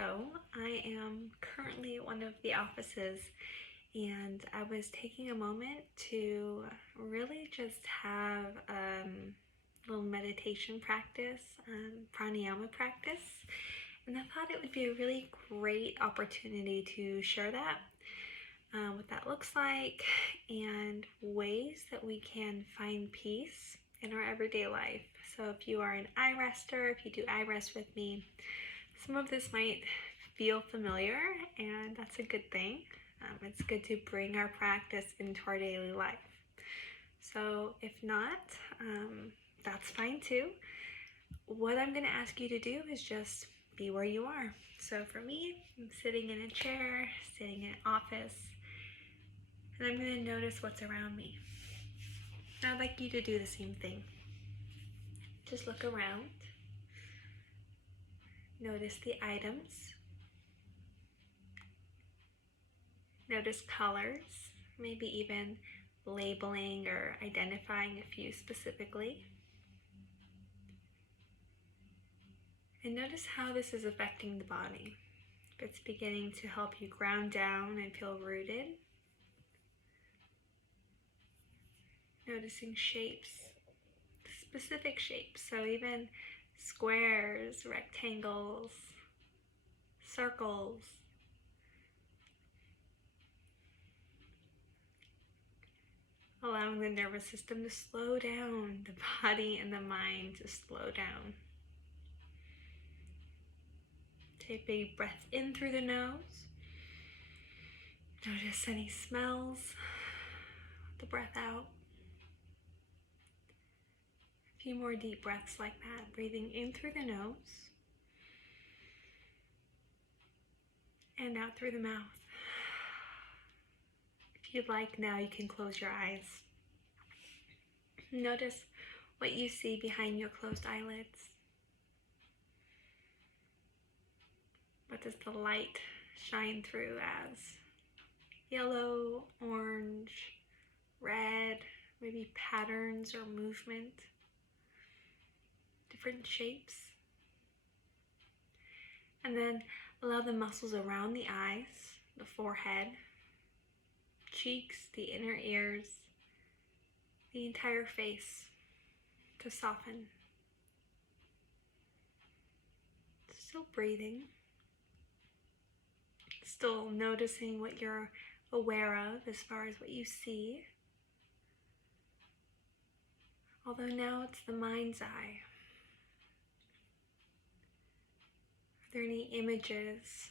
So I am currently at one of the offices, and I was taking a moment to really just have a little meditation practice, pranayama practice. And I thought it would be a really great opportunity to share that, what that looks like, and ways that we can find peace in our everyday life. So if you are an eye rester, if you do eye rest with me, some of this might feel familiar, and that's a good thing. It's good to bring our practice into our daily life. So if not, that's fine too. What I'm going to ask you to do is just be where you are. So for me, I'm sitting in a chair, sitting in an office, and I'm going to notice what's around me. Now I'd like you to do the same thing. Just look around. Notice the items. Notice colors, maybe even labeling or identifying a few specifically. And notice how this is affecting the body. If it's beginning to help you ground down and feel rooted. Noticing shapes, specific shapes, so even squares, rectangles, circles. Allowing the nervous system to slow down, the body and the mind to slow down. Take a big breath in through the nose. Notice any smells. Let the breath out. A few more deep breaths like that. Breathing in through the nose. And out through the mouth. If you'd like now, you can close your eyes. Notice what you see behind your closed eyelids. What does the light shine through as? Yellow, orange, red, maybe patterns or movement, different shapes. And then allow the muscles around the eyes, the forehead, cheeks, the inner ears, the entire face to soften. Still breathing. Still noticing what you're aware of as far as what you see. Although now it's the mind's eye. Are there any images?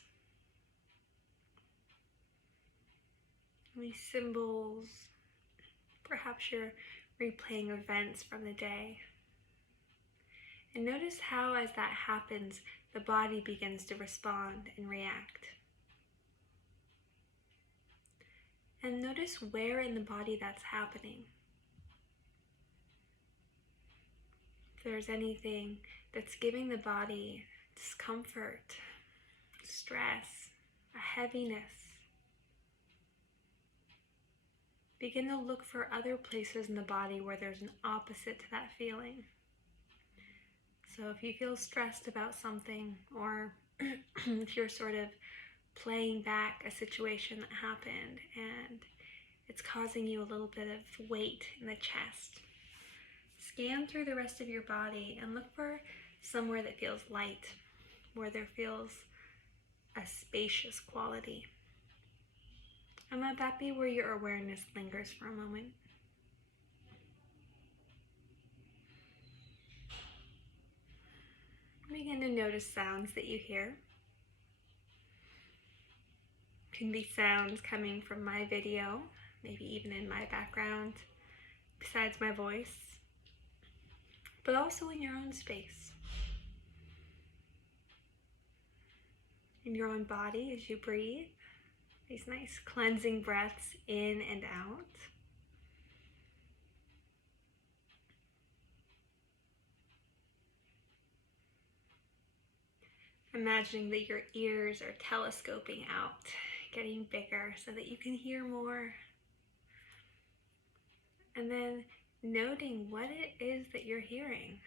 Any symbols? Perhaps you're replaying events from the day. And notice how, as that happens, the body begins to respond and react. And notice where in the body that's happening. If there's anything that's giving the body discomfort, stress, a heaviness, begin to look for other places in the body where there's an opposite to that feeling. So if you feel stressed about something, or if you're sort of playing back a situation that happened and it's causing you a little bit of weight in the chest, scan through the rest of your body and look for somewhere that feels light, where there feels a spacious quality. And let that be where your awareness lingers for a moment. Begin to notice sounds that you hear. Can be sounds coming from my video, maybe even in my background, besides my voice, but also in your own space. In your own body as you breathe, these nice cleansing breaths in and out. Imagining that your ears are telescoping out, getting bigger so that you can hear more. And then noting what it is that you're hearing.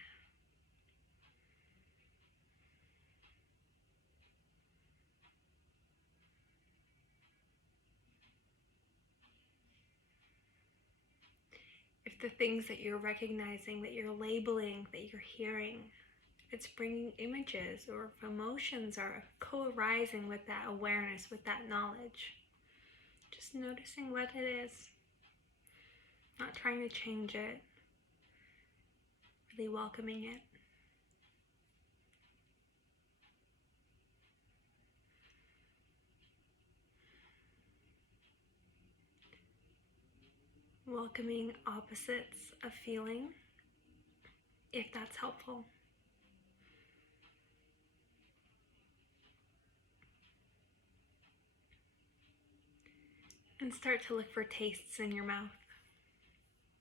the things that you're recognizing, that you're labeling, that you're hearing. It's bringing images or emotions are co-arising with that awareness, with that knowledge. Just noticing what it is, not trying to change it, really welcoming it. Welcoming opposites of feeling, if that's helpful. And start to look for tastes in your mouth.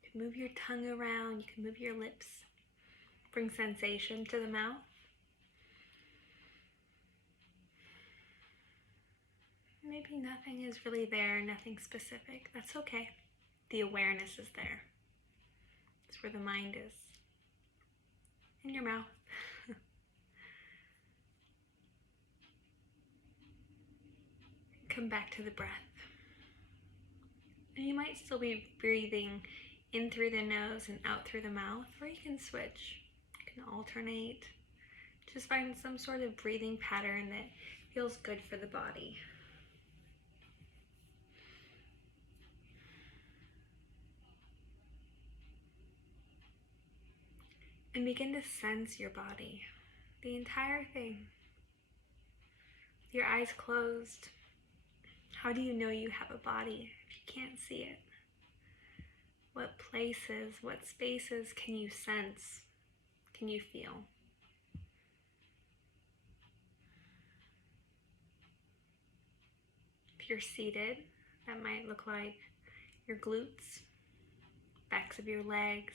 You can move your tongue around, you can move your lips. Bring sensation to the mouth. Maybe nothing is really there, nothing specific. That's okay. The awareness is there. It's where the mind is. In your mouth. Come back to the breath. And you might still be breathing in through the nose and out through the mouth, or you can switch. You can alternate. Just find some sort of breathing pattern that feels good for the body. And begin to sense your body, the entire thing. Your eyes closed. How do you know you have a body if you can't see it? What places, what spaces can you sense? Can you feel? If you're seated, that might look like your glutes, backs of your legs,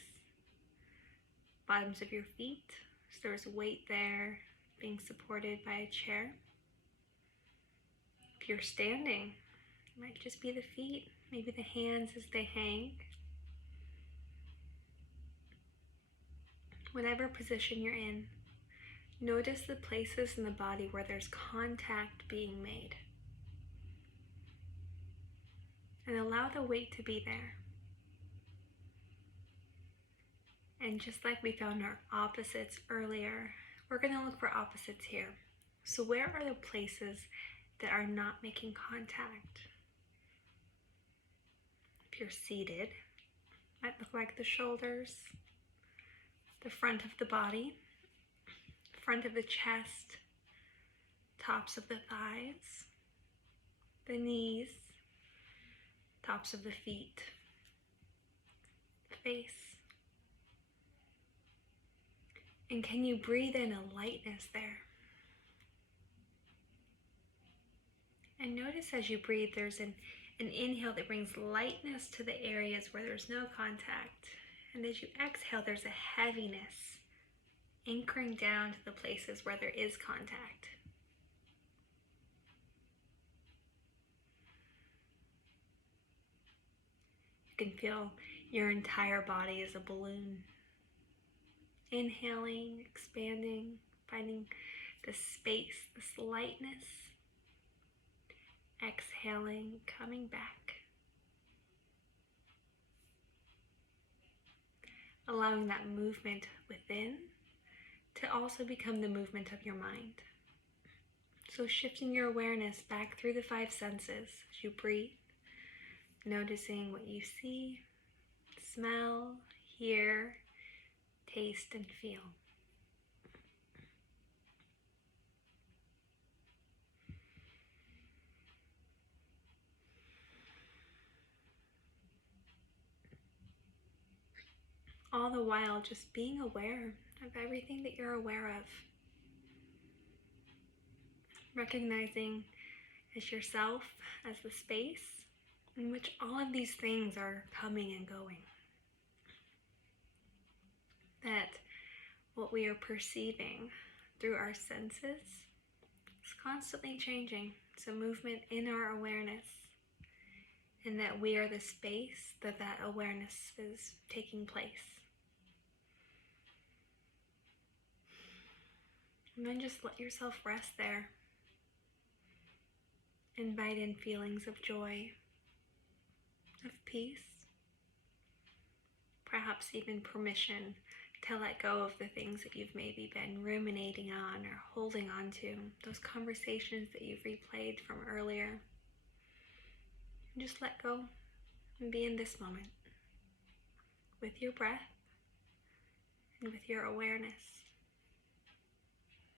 bottoms of your feet. So there's weight there being supported by a chair. If you're standing, it might just be the feet, maybe the hands as they hang. Whatever position you're in, notice the places in the body where there's contact being made. And allow the weight to be there. And just like we found our opposites earlier, we're going to look for opposites here. So where are the places that are not making contact? If you're seated, it might look like the shoulders, the front of the body, front of the chest, tops of the thighs, the knees, tops of the feet, face. And can you breathe in a lightness there? And notice as you breathe, there's an inhale that brings lightness to the areas where there's no contact. And as you exhale, there's a heaviness anchoring down to the places where there is contact. You can feel your entire body as a balloon. Inhaling, expanding, finding the space, this lightness. Exhaling, coming back. Allowing that movement within to also become the movement of your mind. So shifting your awareness back through the five senses as you breathe, noticing what you see, smell, hear, taste, and feel. All the while just being aware of everything that you're aware of. Recognizing as yourself, as the space in which all of these things are coming and going. That what we are perceiving through our senses is constantly changing. It's a movement in our awareness, and that we are the space that that awareness is taking place. And then just let yourself rest there. Invite in feelings of joy, of peace, perhaps even permission to let go of the things that you've maybe been ruminating on or holding on to, those conversations that you've replayed from earlier. And just let go and be in this moment with your breath and with your awareness.